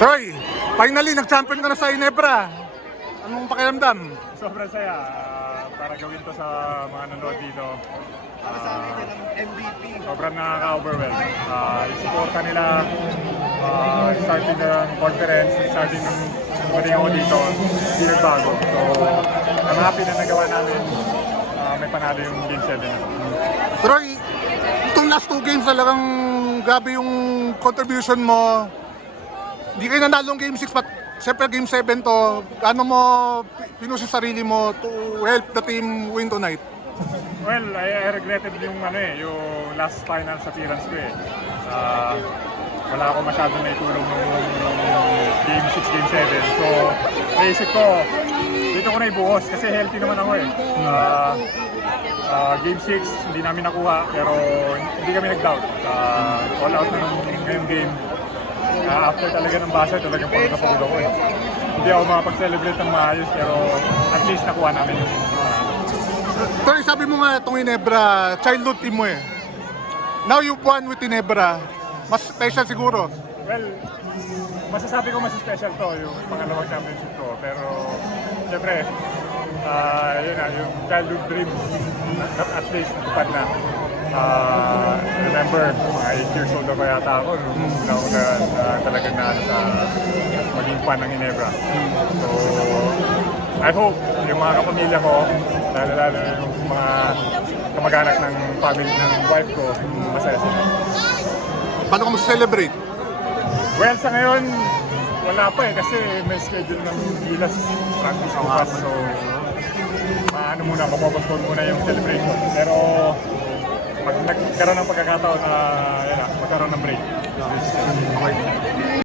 Troy, finally nag-champion ka na sa Ginebra. Anong pakiramdam? Sobrang saya para gawin to sa mga nanood dito. Para sa akin, yan ang MVP. Sobrang nakaka-overwhelm. Yung suporta nila, starting ng conference, starting ng muli ako dito, hindi nagbago. So, I'm happy na nagawa namin. May panalo yung Game 7 na. Troy, itong last 2 games talagang grabe yung contribution mo. Hindi kayo nanalong Game 6, but siyempre Game 7 to. Ano mo pinush yung sarili mo to help the team win tonight? Well, I regretted yung yung last finals appearance ko eh. Wala ako masyadong naitulong nung Game 6, Game 7. So, naisip ko, dito ko na ibuhos kasi healthy naman ako eh. Game 6, hindi namin nakuha pero hindi kami nag-doubt. All out na ngayong game. After talaga ng basa, talagang pagkakapagod ako eh. Hindi ako makapag-celebrate ng maayos pero at least nakuha namin yung Troy, sabi mo nga itong Ginebra, childhood team mo eh. Now you've won with Ginebra. Mas special siguro. Well, masasabi ko mas special to yung pangalawang championship ko. Pero, siyempre, yun na, yung childhood dream, at least natupad na. Remember, mga 8 years old na ba yata ako nung una ko na talagang na sa maging fan ng Ginebra. So, I hope yung mga kapamilya ko, lalo yung mga kamag-anak ng family ng wife ko, masaya sila. Paano ka mag-celebrate? Well, sa ngayon, wala pa eh kasi may schedule ng Gilas practice bukas. So, mapopostpone muna yung celebration. Pero, pag nagkaroon ng pagkakataon na magkaroon ng break. Okay.